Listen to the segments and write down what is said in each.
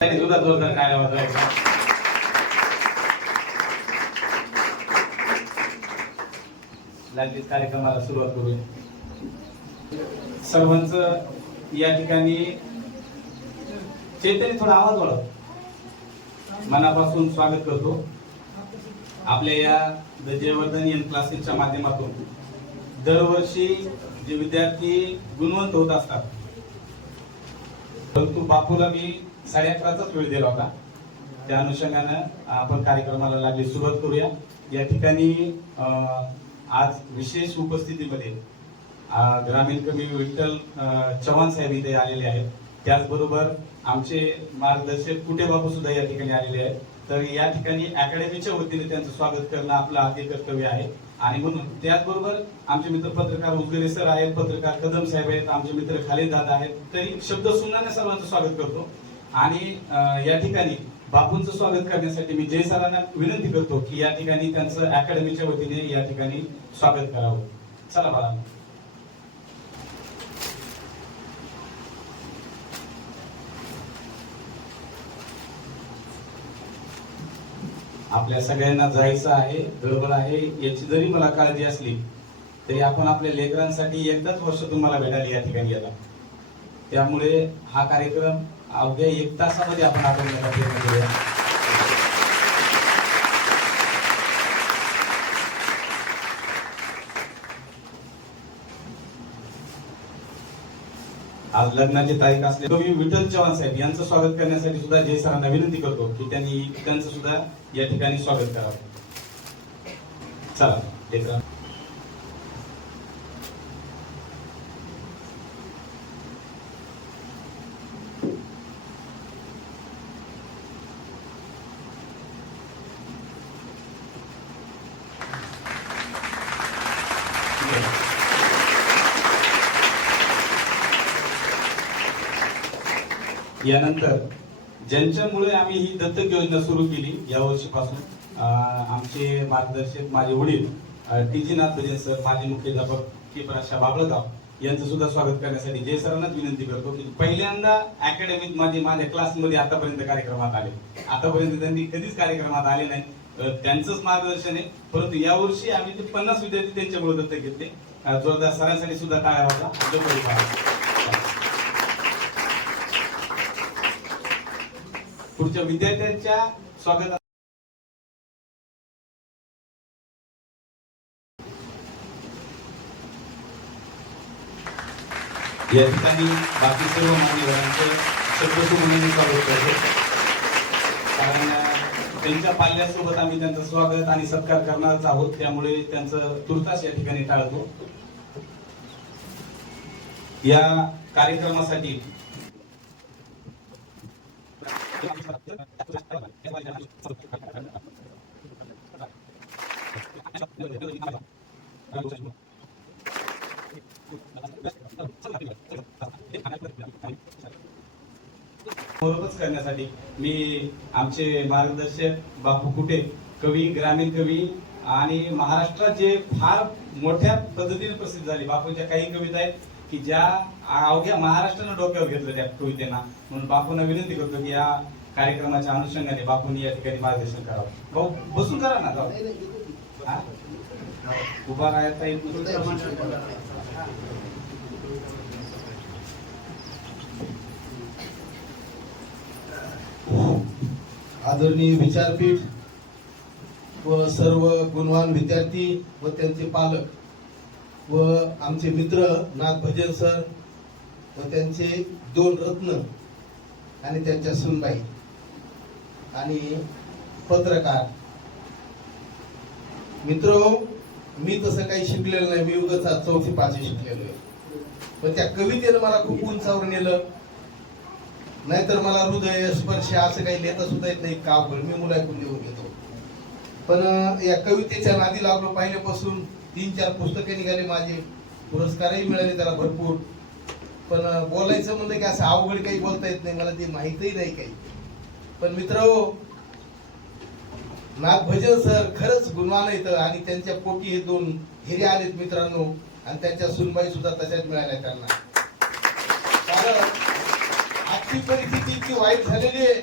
जोरदार काय वाजवायचा. लगेच कार्यक्रमाला सुरुवात करूया. सर्वांचं या ठिकाणी चैतन्य थोडा आवाज वाढव. मनापासून स्वागत करतो आपल्या या द जयवर्धन क्लासेसच्या माध्यमातून. दरवर्षी जे विद्यार्थी गुणवंत होत असतात, परंतु बापूला मी 11:30च वेळ दिला होता. त्या अनुषंगानं आपण कार्यक्रमाला लागली सुरुवात करूया. या ठिकाणी आज विशेष उपस्थितीमध्ये ग्रामीण कवी विठ्ठल चव्हाण साहेब इथे आलेले आहेत. त्याचबरोबर आमचे मार्गदर्शक कुटे बापू सुद्धा या ठिकाणी आलेले आहेत. तर या ठिकाणी अकॅडमीच्या वतीने त्यांचं स्वागत करणं आपलं आद्य कर्तव्य आहे. आणि म्हणून त्याचबरोबर आमचे मित्र पत्रकार उजगरे सर आहेत, पत्रकार कदम साहेब आहेत, आमचे मित्र खालीद दादा आहेत. तरी शब्द सुनाने सर्वांचं स्वागत करतो. आणि या ठिकाणी बापूंचं स्वागत करण्यासाठी मी जय सरांना विनंती करतो की या ठिकाणी त्यांचं अकॅडमीच्या वतीने या ठिकाणी स्वागत करावं. चला बाळा. आपल्या सगळ्यांना जायचं आहे, गडबड आहे, याची जरी मला काळजी असली तरी आपण आपल्या लेकरांसाठी एकदाच वर्षातून मला भेटायला या ठिकाणी गेला. त्यामुळे हा कार्यक्रम अवघ्या 1 तासामध्ये आपण करूया. आज लग्नाची तारीख असले कवी विठ्ठल चव्हाण साहेब यांचं स्वागत करण्यासाठी सुद्धा जय सरांना विनंती करतो की त्यांनी त्यांचं सुद्धा या ठिकाणी स्वागत करावं. चला. यानंतर ज्यांच्यामुळे आम्ही ही दत्तक योजना सुरू केली या वर्षीपासून आमचे मार्गदर्शक माझे वडील टी.जी. नाथ भजन सर, माजी मुख्याध्यापक के. प्रशा बाबळगाव यांचं सुद्धा स्वागत करण्यासाठी जय सरांनाच विनंती करतो की पहिल्यांदा अकॅडमीत माझ्या क्लासमध्ये आतापर्यंत कार्यक्रमात आले. आतापर्यंत त्यांनी कधीच कार्यक्रमात आले नाही. त्यांचंच मार्गदर्शन आहे. परंतु यावर्षी आम्ही ते 50 विद्यार्थी त्यांच्यामुळे दत्तक घेतले. जोरदार सरांसाठी सुद्धा टाळ्या वाजवा. पुढच्या विद्यार्थ्यांच्या स्वागत. या ठिकाणी बाकी सर्व मान्यवरांचं शब्दसुमनाने स्वागत करतो. कारण त्यांच्या पाल्यासोबत आम्ही त्यांचं स्वागत आणि सत्कार करणारच आहोत. त्यामुळे त्यांचं तुर्तास या ठिकाणी टाळतो. या कार्यक्रमासाठी करण्यासाठी मी आमचे मार्गदर्शक बापू कुटे, कवी, ग्रामीण कवी आणि महाराष्ट्रात जे फार मोठ्या पद्धतीने प्रसिद्ध झाले बापूंच्या काही कविता आहेत की ज्या अवघ्या महाराष्ट्रानं डोक्यावर घेतलं त्या कवितेना. म्हणून बापूंना विनंती करतो की या कार्यक्रमाच्या अनुषंगाने बापूंनी या ठिकाणी मार्गदर्शन करावं. भाऊ बसून करा ना. जाऊ उभा राहता येत नसेल. आदरणीय विचारपीठ व सर्व गुणवान विद्यार्थी व त्यांचे पालक व आमचे मित्र नाथ भजन सर व त्यांचे 2 रत्न आणि त्यांच्या सुनबाई आणि पत्रकार मित्र, मी तसं काही शिकलेलं नाही. मी उगाच 4थी 5वी शिकलेलो आहे. पण त्या कवितेनं मला खूप उंचावर नेलं. नाहीतर मला हृदय स्पर्श असं काही लिहिता सुद्धा येत नाही. का मी मुलायकून लिहून घेतो. पण या कवितेच्या नादी लागलो पहिल्यापासून. 3-4 पुस्तके निघाले माझे, पुरस्कारही मिळाले त्याला भरपूर. पण बोलायचं म्हणलं की असं अवघड काही बोलता येत नाही, मला ते माहितही नाही काही. पण मित्रहो, नाथ भजन सर खरंच गुणवान आहेत आणि त्यांच्या पोटी हे 2 हिरे आलेत मित्रांनो. आणि त्यांच्या सुनबाई सुद्धा तशाच मिळाल्या त्यांना. कारण आजची परिस्थिती इतकी वाईट झालेली आहे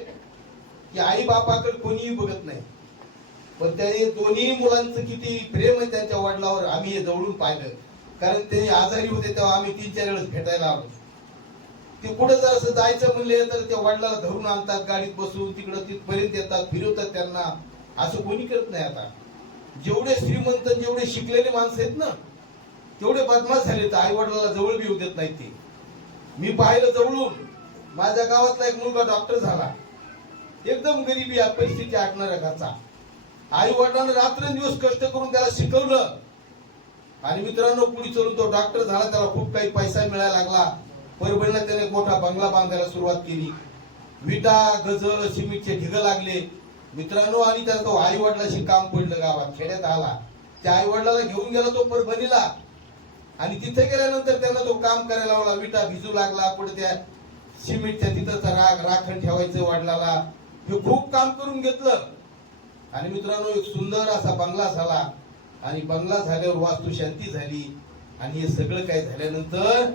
की आई बापाकडे कोणीही बघत नाही. पण त्याने दोन्ही मुलांचं किती प्रेम आहे त्यांच्या वडिलावर आम्ही हे जवळून पाहिलं. कारण ते आजारी होते तेव्हा आम्ही 3-4 वेळेस भेटायला आलो. ते कुठं जर असं जायचं म्हणले तर त्या वडिलाला धरून आणतात, गाडीत बसून तिकडं तिथपर्यंत येतात, फिरवतात त्यांना. असं कोणी करत नाही आता. जेवढे श्रीमंत जेवढे शिकलेले माणसं आहेत ना तेवढे बदमाश झाले. तर आई वडिलाला जवळ बी येऊ देत नाही ते. मी पाहिलं जवळून. माझ्या गावातला एक मुलगा डॉक्टर झाला, एकदम गरिबी परिस्थिती आटणाऱ्या घरचा. आई वडिलांना रात्रंदिवस कष्ट करून त्याला शिकवलं आणि मित्रांनो पुढे चलून तो डॉक्टर झाला. त्याला खूप काही पैसा मिळायला लागला. परभणीला त्याने मोठा बंगला बांधायला सुरुवात केली. विटा गज सिमेंटचे ढिग लागले मित्रांनो. आणि त्याला तो आई वडिलाशी काम पडलं. गावात खेड्यात आला. त्या आई वडिलाला घेऊन गेला तो परभणीला आणि तिथे गेल्यानंतर त्यांना तो काम करायला लावला. विटा भिजू लागला. पुढे त्या सिमेंटच्या तिथं राखण ठेवायचं वडिलाला. हे खूप काम करून घेतलं आणि मित्रांनो एक सुंदर असा बंगला झाला. आणि बंगला झाल्यावर वास्तू शांती झाली. आणि हे सगळं काय झाल्यानंतर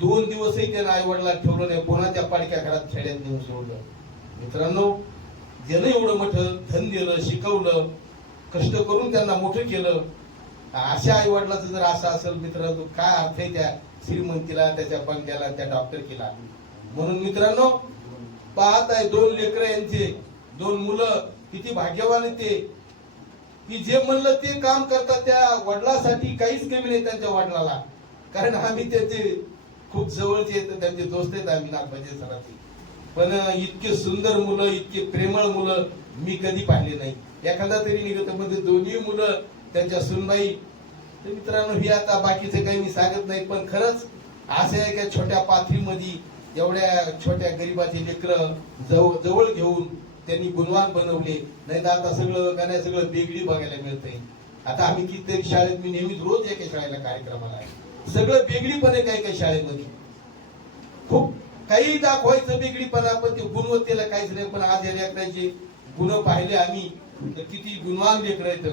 2 दिवसही त्यानं आई वडिला ठेवलं नाही. पुन्हा त्या पाडक्या घरात खेड्यात नेऊन सोडलं. मित्रांनो ज्यानं एवढं मोठं धन दिलं, शिकवलं, कष्ट करून त्यांना मोठं केलं, अशा आई वडिलाचं जर असं असेल मित्रांनो काय अर्थ आहे त्या श्रीमंतीला, त्याच्या बंगल्याला, त्या डॉक्टरकीला. म्हणून मित्रांनो पाहत आहे 2 लेकरं यांचे 2 मुलं किती भाग्यवान आहेत ते की जे म्हणलं ते काम करतात. त्या वडिलांसाठी काहीच कमी नाही त्यांच्या वडिलाला. कारण आम्ही त्याचे खूप जवळचे आहेत, त्यांचे दोस्त आहेत आम्ही नागबाजी सराचे. पण इतके सुंदर मुलं, इतके प्रेमळ मुलं मी कधी पाहिले नाही. एखादा तरी निघत मध्ये दोन्ही मुलं त्यांच्या सुनबाई. तर मित्रांनो ही आता बाकीचे काही मी सांगत नाही. पण खरंच असं आहे की छोट्या पाथरीमध्ये एवढ्या छोट्या गरीबाचे लेकरं जवळ घेऊन त्यांनी गुणवान बनवले. नाही तर आता सगळं गाण्या सगळं बेगडी बघायला मिळतंय. आता आम्ही कित्येक शाळेत मी नेहमीच रोज एका शाळेला कार्यक्रमाला आहे. सगळं बेगडीपण आहे काही काही शाळेमध्ये. खूप काही दाखवायचं बेगडीपणा पण ते गुणवत्तेला काहीच नाही. पण आज या लेकरांचे गुण पाहिले आम्ही तर किती गुणवान लेकर आहेत.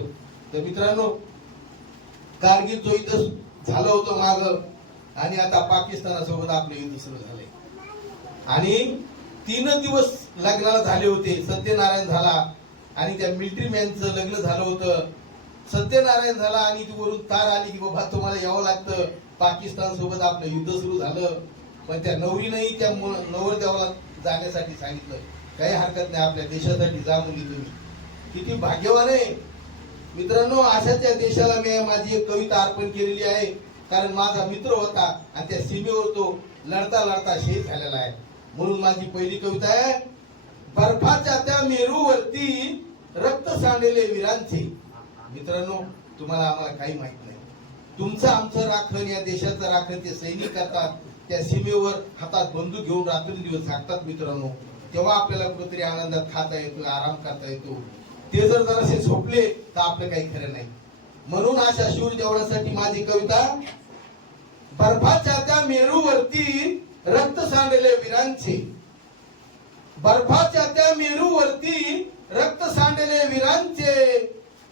तर मित्रांनो कारगिलचं युद्ध झालं होतं माग आणि आता पाकिस्तानासोबत आपलं युद्ध सुरू झालंय. आणि 3 दिवस लग्नाला झाले होते. सत्यनारायण झाला आणि त्या मिलिटरी मॅनचं लग्न झालं होतं. सत्यनारायण झाला आणि ती वरून तार आली की बाबा तुम्हाला यावं लागतं. पाकिस्तान सोबत आपलं युद्ध सुरू झालं. पण त्या नवरीनंही त्या नवरदेवाला जाण्यासाठी सांगितलं. काही हरकत नाही, आपल्या देशासाठी जा मुली तुम्ही. किती भाग्यवान आहे मित्रांनो. अशाच्या देशाला मी माझी एक कविता अर्पण केलेली आहे. कारण माझा मित्र होता आणि त्या सीमेवर तो लढता लढता शहीद झालेला आहे. म्हणून माझी पहिली कविता आहे. बर्फाच्या त्या मेरूवरती रक्त सांडलेले वीरांचे. मित्रांनो तुम्हाला आम्हाला काही माहित नाही. तुमचं आमचं राखण, या देशाचं राखण ते सैनिक करतात. त्या सीमेवर हातात बंदूक घेऊन रात्रंदिवस झाकतात मित्रांनो. तेव्हा आपल्याला कुठेतरी आनंदात खाता येतो, आराम करता येतो. ते जर जरासे झोपले तर आपलं काही खरं नाही. म्हणून अशा शूर जवानांसाठी माझी कविता. बर्फाच्या त्या मेरूवरती रक्त सांडलेले वीरांचे. बर्फाच्या त्या मेरूवरती रक्त सांडलेले वीरांचे.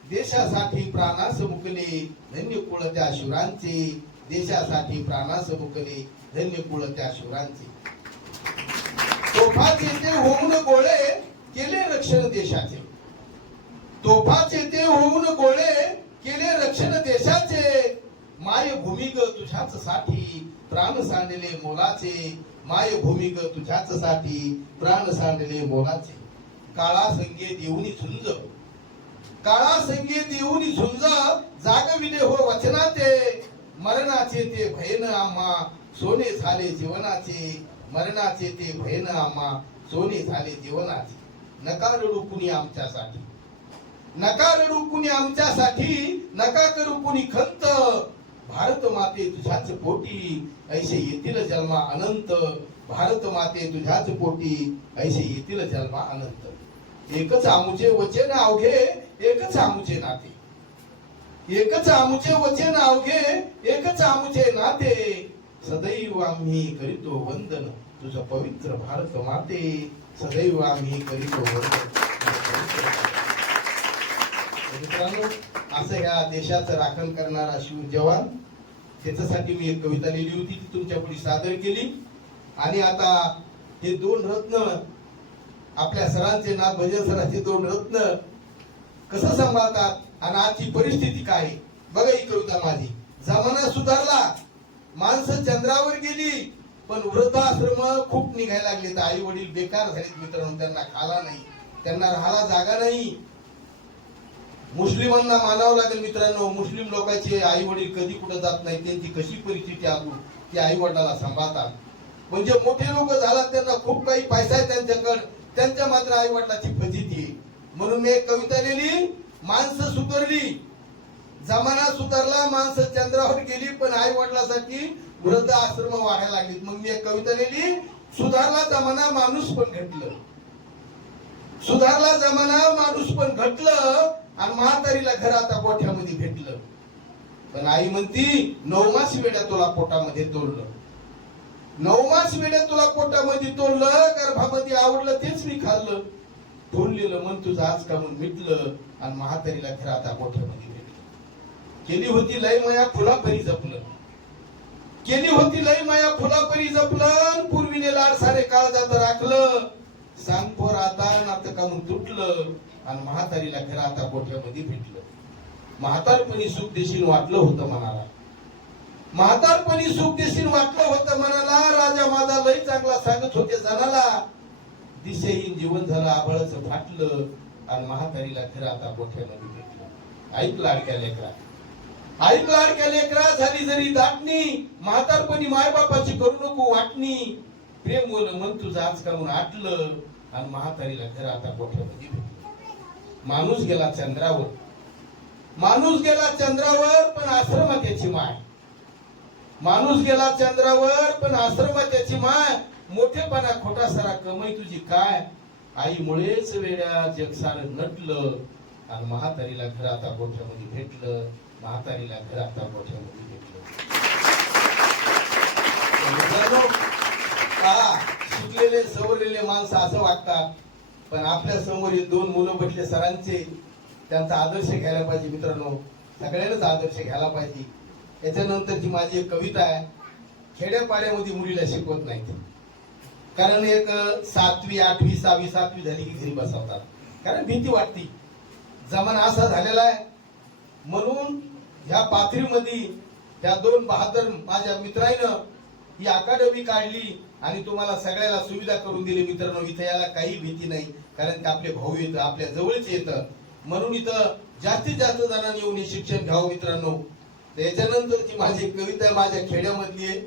देशासाठी प्राणास मुकले धन्य कुळ त्या शूरांचे. देशासाठी प्राणास मुकले धन्य कुळ त्या शूरांचे. तोफाचे ते होऊन गोळे केले रक्षण देशाचे. तोफाचे ते होऊन गोळे केले रक्षण देशाचे. मायभूमी ग तुझ्याच साठी प्राण सांडले मोलाचे. मायभूमी ग तुझ्याच साठी प्राण सांडले मोलाचे. काळा संगे देऊनी झुंज. काळा संगे देऊनी झुंज जागविले हो वचनाचे. मरणाचे ते भय न आम्हा सोने झाले जीवनाचे. मरणाचे ते भय न आम्हा सोने झाले जीवनाचे. नका रडू कुणी आमच्यासाठी. नका रडू कुणी आमच्यासाठी. नका करू कुणी खंत. भारत माते तुझ्याच पोटी ऐसे येतील जन्मा अनंत. भारत माते तुझ्याच पोटी ऐसे येतील जन्मा अनंत. एकच आमुचे वचन अवघे एकच आमुचे नाते. एकच आमुचे वचन अवघे एकच आमुचे नाते. सदैव आम्ही करीतो वंदन तुझं पवित्र भारत माते. सदैव आम्ही करीतो वंदन. मित्रांनो असं ह्या देशाचं राखण करणारा शूर जवान, त्याच्यासाठी मी एक कविता लिहिली होती ती तुमच्या पुढे सादर केली. आणि आता हे दोन रत्न आपल्या सरांचे ना भजन सरांचे दोन रत्न कसं सांभाळतात आणि आजची परिस्थिती काय आहे? बघा ही कविता माझी. जमाना सुधारला, माणसं चंद्रावर गेली, पण वृद्धाश्रम खूप निघायला लागले. तर आई वडील बेकार झालेत मित्रांनो, त्यांना खाला नाही, त्यांना राहायला जागा नाही. मुस्लिमांना मानावं लागेल मित्रांनो, मुस्लिम लोकांचे आई वडील कधी कुठं जात नाही, त्यांची कशी परिस्थिती असू ते आई वडिलाला सांभाळतात. म्हणजे मोठे लोक झालात, त्यांना खूप काही पैसा आहे त्यांच्याकडे, त्यांच्या मात्र आई वडिलाची फजिती आहे. म्हणून मी एक कविता लिहिली, माणसं सुधारली, जमाना सुधारला, माणसं चंद्रावर गेली, पण आई वडिलासाठी वृद्ध आश्रम वाढायला लागलीत. मग मी एक कविता लिहिली, सुधारला जमाना माणूस पण घटलं, सुधारला जमाना माणूस पण घटलं, आणि म्हातारीला घर आता गोठ्यामध्ये भेटलं. पण आई म्हणती, 9 मास वेड्या तुला पोटामध्ये तोडलं, 9 मास वेड्या तुला पोटामध्ये तोडलं, गर्भामध्ये आवडलं तेच मी खाल्लं, तोडलेलं मन तुझं आज का म्हणून मिटलं, आणि म्हातारीला घर आता गोठ्यामध्ये भेटलं. केली होती लय माया फुलापरी जपलं, केली होती लय माया फुलापरी जपलं, पूर्वीने लाड सारे काळजात राखलं, सांग पोर आता नातं का म्हणून तुटलं, आणि म्हातारीला घर आता गोठ्यामध्ये भेटलं. म्हातारपणी सुख देशील वाटलं होतं मनाला, म्हातारपणी सुख देशील वाटलं होतं मनाला, राजा माझा लय चांगला सांगत होते जनाला, दिशेहीन जीवन झालं आभाळाचं फाटलं, आणि म्हातारीला घर आता गोठ्यामध्ये भेटलं. ऐक लाडक्या लेकरा, ऐक लाडक्या लेकरा, झाली जरी दाटणी, म्हातारपणी मायबापाची करू नको वाटणी, प्रेम बोल मन तुझं आज का म्हणून आटलं, आणि म्हातारीला घर आता गोठ्यामध्ये भेटलं. माणूस गेला चंद्रावर, माणूस गेला चंद्रावर, पण आश्रम त्याची माय, माणूस गेला चंद्रावर, पण आश्रम त्याची माय, मोठेपणा खोटा सारा कमाई तुझी काय, आईमुळेच वेड्या जग सारं नटलं, आणि म्हातारीला घर आता गोठ्यामध्ये भेटलं, म्हातारीला घर आता गोठ्यामध्ये भेटलं. का शिकलेले सवरलेले माणसं असं वाटतात, पण आपल्या समोर हे 2 मुलं बसले सरांचे, त्यांचा आदर्श घ्यायला पाहिजे मित्रांनो, सगळ्यांनाच आदर्श घ्यायला पाहिजे. याच्यानंतरची माझी एक कविता आहे, खेड्यापाड्यामध्ये मुलीला शिकवत नाहीत, कारण एक 7वी 8वी 6वी 7वी झाली की घरी बसवतात, कारण भीती वाटते. जमाना असा झालेला आहे. म्हणून ह्या पाथरीमध्ये त्या 2 बहादर माझ्या मित्रांनं ही अकादमी काढली, आणि तुम्हाला सगळ्याला सुविधा करून दिली मित्रांनो. इथं याला काही भीती नाही, कारण ते आपले भाऊ येतं, आपल्या जवळच येतं. म्हणून इथं जास्तीत जास्त जणांनी येऊन हे शिक्षण घ्यावं मित्रांनो. त्याच्यानंतरची माझी कविता माझ्या खेड्यामधली आहे.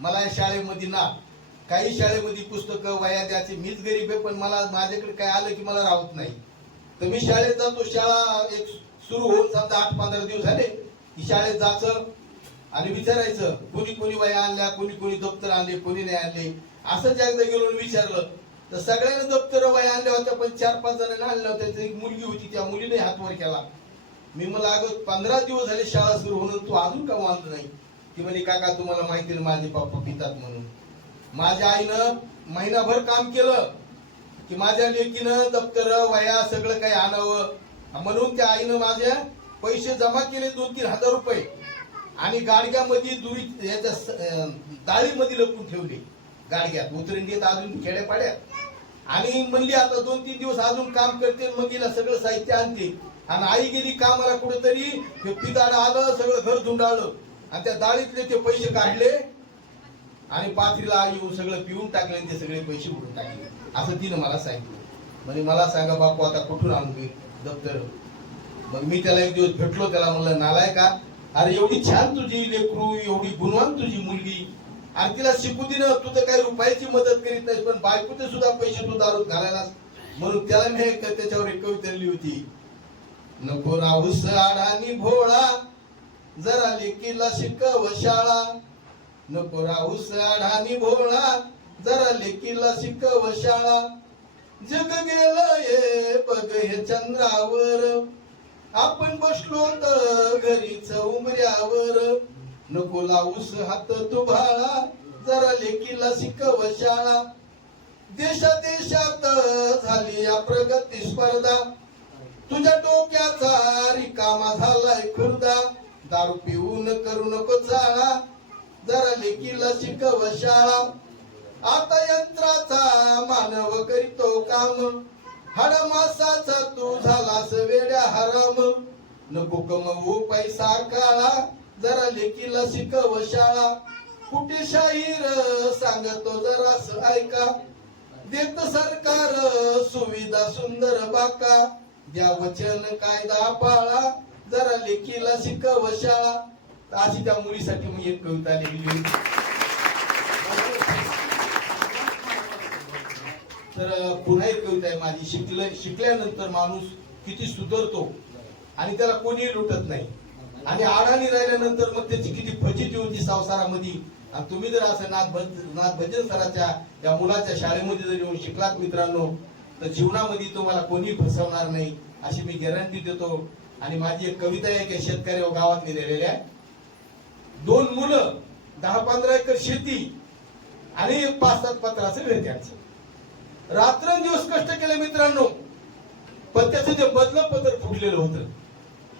मला या शाळेमध्ये ना काही शाळेमध्ये पुस्तकं वह्या द्यायची, मीच गरीब आहे, पण मला माझ्याकडे काय आलं की मला राहत नाही. तर मी शाळेत जातो, शाळा एक सुरू होऊन समजा 8-15 दिवस झाले की शाळेत जायचं आणि विचारायचं, कोणी कोणी वह्या आणल्या, कोणी कोणी दप्तर आणले, कोणी नाही आणले. असंच एकदा गेलो विचारलं तर सगळ्यांनी दप्तर वह्या आणल्या होत्या, पण 4-5 जणांनी आणल्या होत्या. एक मुलगी होती, त्या मुलीने हात वर केला. मी मला अगं 15 दिवस झाले शाळा सुरू होऊन तू अजून का आणलं नाही? ती म्हणे, काका तुम्हाला माहिती आहे माझे पप्पा पितात म्हणून. माझ्या आईनं महिनाभर काम केलं की माझ्या लेकीनं दप्तर वह्या सगळं काही आणावं, म्हणून त्या आईनं माझ्या पैसे जमा केले 2-3 हजार रुपये, आणि गाडग्यामध्ये डाळीमध्ये लपून ठेवले, गाडग्यात उतरून देत अजून खेड्यापाड्यात. आणि म्हणली आता 2-3 दिवस अजून काम करते, मग तिला सगळं साहित्य आणते. आणि आई गेली कामाला कुठेतरी, पिदाड आलं, सगळं घर धुंडाळलं, आणि त्या डाळीतले ते पैसे काढले आणि पाथरीला येऊन सगळं पिऊन टाकले, ते सगळे पैसे उडून टाकले, असं तिनं मला सांगितलं. म्हणजे मला सांगा बापू आता कुठून आणू दप्तर? मग मी त्याला एक दिवस भेटलो, त्याला म्हणलं, नालाय का, अरे एवढी छान तुझी लेकरू, एवढी गुणवान तुझी मुलगी, आणि तिला शिकू दे ना, तू तर काही रुपयाची मदत करीत नाही, पण बायकोचे सुद्धा पैसे तू दारूत घालायलास. म्हणून त्याला मी त्याच्यावर एक कविता लिहिली होती, नको राहूस आडानी भोळा, जरा लेकीला शिकव शाळा. नको राहूस आडानी भोळा, जरा लेकीला शिकव शाळा. जग गेलंय बघ हे चंद्रावर, आपण बसलो तर घरीच उमऱ्यावर. नको लावूस हात तू भाळा, जरा लेकीला शिकव शाळा. देशात झाली या प्रगती स्पर्धा, तुझ्या डोक्याचा रिकामा झालाय खुर्दा. दारू पिऊन करू नको चाळा, जरा लेकीला शिकव शाळा. आता यंत्राचा मानव करीतो काम हाडमासाचा तू झालास वेड्या हराम नको कमवू पैसा काळा जरा लेकीला शिकव शाळा कुठे शाहीर सांगतो जरास ऐका देत सरकार सुविधा सुंदर बाका द्या वचन कायदा पाळा जरा लेकीला शिकव शाळा. अशी त्या मुलीसाठी मी एक कविता लिहिली होती. तर पुन्हा एक कविता आहे माझी. शिकल्यानंतर माणूस किती सुधरतो आणि त्याला कोणी लुटत नाही आणि आडाणी राहिल्यानंतर मग त्याची किती फजिती होती संसारामध्ये. आणि तुम्ही जर असं नाथ भजन सराच्या या मुलाच्या शाळेमध्ये जर येऊन शिकलात मित्रांनो तर जीवनामध्ये तुम्हाला कोणी फसवणार नाही अशी मी गॅरंटी देतो. आणि माझी एक कविता आहे की शेतकऱ्या गावात लिहिलेल्या 2 मुलं 10-15 एकर शेती आणि 5-7 पत्राचं घर त्यांचं रात्रंदिवस कष्ट केले मित्रांनो. पण त्याचं जे बदलं पत्र फुटलेलं होतं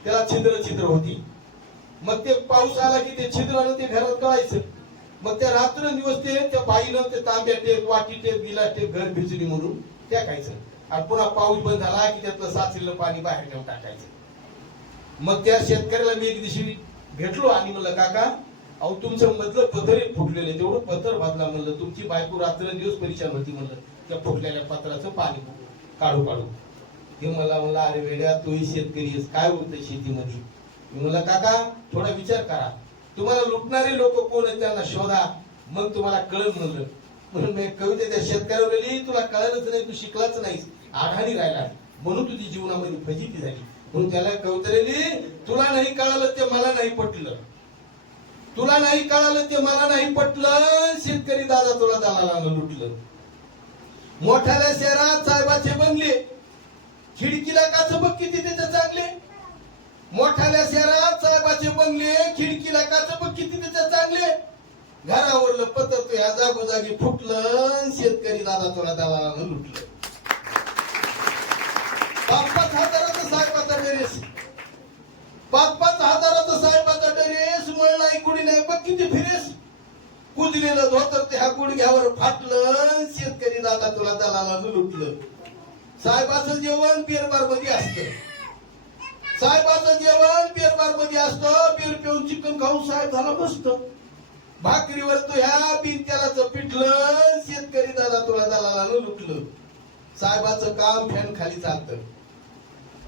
त्याला छिद्र होती. मग ते पाऊस आला की ते छिद्रानं ते घरात कळायचं. मग त्या रात्रंदिवस ते त्या बाईनं ते तांब्या टेप वाटी टेप गिलास टेप घर भिजली म्हणून टाकायचं आणि पुन्हा पाऊस बंद झाला की त्यातलं साचलेलं पाणी बाहेर नेऊन टाकायचं. मग त्या शेतकऱ्याला मी एक दिवशी भेटलो आणि म्हणलं काका अहो तुमचं मधलं पत्र फुटलेलं आहे तेवढं पत्र बदला म्हणलं. तुमची बायको रात्रंदिवस परेशान होती म्हणलं त्या फुटलेल्या पत्राचं पाणी काढू. ते मला म्हणलं अरे वेड्या तूही शेतकरी आहेस काय होतं शेतीमध्ये. मी म्हणलं काका थोडा विचार करा तुम्हाला लुटणारे लोक कोण आहेत त्यांना शोधा मग तुम्हाला कळलं म्हणलं. म्हणून मी कविता त्या शेतकऱ्यावर लिहिली तुला कळलंच नाही तू शिकलाच नाहीस आढाणी राहिला म्हणून तुझी जीवनामध्ये फजिती झाली. म्हणून त्याला कविता लिहिली तुला नाही कळालं ते मला नाही पटलं तुला नाही कळालं ते मला नाही पटलं शेतकरी दादा तुला दलालानं लुटलं. मोठ्याल्या शहरात साहेबाचे बनले खिडकीला काच बघ किती त्याचे चांगले. मोठ्याल्या शहरात साहेबाचे बनले खिडकीला काच बघ किती त्याचे चांगले. घरावरलं पत्र तो या जागोजागी फुटलं शेतकरी दादा तुला दलालानं लुटलं. 5-5 हजाराचा साहेबाचा ड्रेस 5-5 हजाराचा साहेबाचा ड्रेस मळ नाही कुणी नाही बघ किती फिरेस. कुजलेलं धोतर ते ह्या गुडघ्यावर फाटलं शेतकरी दादा तुला दलालानं लुटलं. साहेबाचं जेवण बिअरबार मध्ये असतं साहेबाचं जेवण बिअरबार मध्ये असतं. बिअर पिऊन चिकन खाऊन साहेब झाला मस्त. भाकरीवर तो ह्या बिन तेलाचं पिठलं शेतकरी दादा तुला दलालानं लुटलं. साहेबाचं काम फॅन खाली चालतं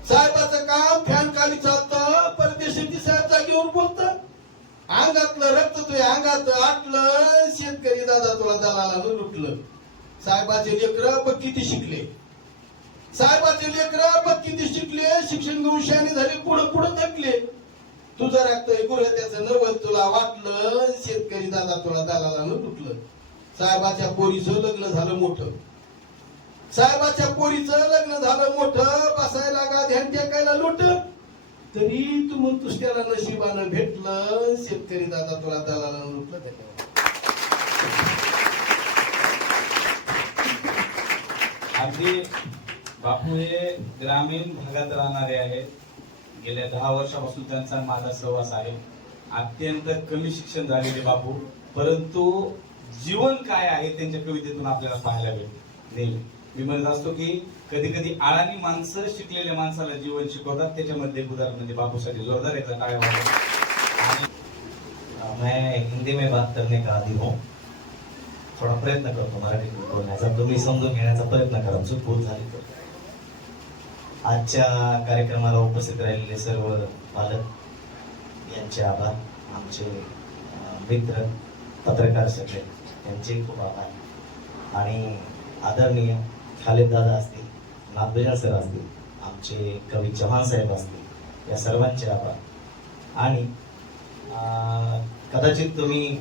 साहेबाचं काम फॅन खाली चालतं. परदेशाची साहेब जागेवर बोलतं अंगातलं रक्त तुझ्या अंगात आटलं शेतकरी दादा तुला दलालानं लुटलं. साहेबाचे लेकरं बघ किती शिकले साहेबाचे लेकरं बघ किती शिकले शिक्षण घेऊन शहाणे झाले पुढं थकले. तुझं रक्त ऐकून त्याचं नवल तुला वाटलं शेतकरी दादा तुला दलालानं लुटलं. साहेबाच्या पोरीचं लग्न झालं मोठं साहेबाच्या पोरीचं लग्न झालं मोठं बसायला गा ध्यान टेकायला लोट तरी तू म्हणतोस त्याला नशिबानं भेटलं शेतकरी दादा तुला दलालानं लुटलं. अगदी बापू हे ग्रामीण भागात राहणारे आहेत. गेल्या 10 वर्षापासून त्यांचा माझा सहवास आहे. अत्यंत कमी शिक्षण झालेले बापू परंतु जीवन काय आहे त्यांच्या कवितेतून आपल्याला पाहायला भेटते. मी म्हणत असतो की कधी कधी आळानी माणसं शिकलेल्या माणसाला जीवन शिकवतात. त्याच्यामध्ये उदाहरण म्हणजे बापूसाठी जोरदार येतात टाळ्या वाजवा. मैं हिंदी में बात करने का आदी हूँ. थोडा प्रयत्न करतो मराठीतून बोलण्याचा तुम्ही समजून घेण्याचा प्रयत्न करा चूक भूल झाली तर. आजच्या कार्यक्रमाला उपस्थित राहिलेले सर्व पालक यांचे आभार. आमचे मित्र पत्रकार सगळे यांचे खूप आभार. आणि आदरणीय खालेद दादा असतील नाथभजन सर असतील आमचे कवी चव्हाण साहेब असतील या सर्वांचे आभार. आणि कदाचित तुम्ही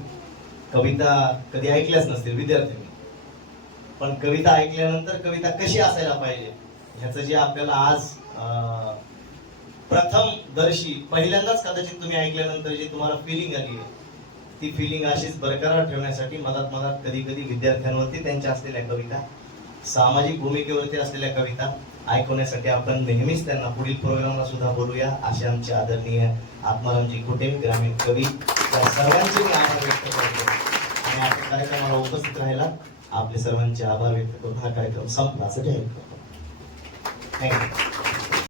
कविता कधी ऐकल्याच नसतील विद्यार्थ्यांनी पण कविता ऐकल्यानंतर कविता कशी असायला पाहिजे ह्याचं जे आपल्याला आज प्रथम दर्शी पहिल्यांदाच कदाचित तुम्ही ऐकल्यानंतर जी तुम्हाला फिलिंग आली आहे ती फिलिंग अशीच बरकरार ठेवण्यासाठी मधात कधी कधी विद्यार्थ्यांवरती त्यांच्या असलेल्या कविता सामाजिक भूमिकेवरती असलेल्या कविता ऐकवण्यासाठी आपण नेहमीच त्यांना पुढील प्रोग्रामला सुद्धा बोलूया असे आमचे आदरणीय आत्मारामजी कुटे ग्रामीण कवी या सर्वांचे मी आभार व्यक्त करतो आणि आपल्या कार्यक्रमाला उपस्थित राहायला आपले सर्वांचे आभार व्यक्त करून हा कार्यक्रम संपला असं जाहीर करतो. थँक्यू.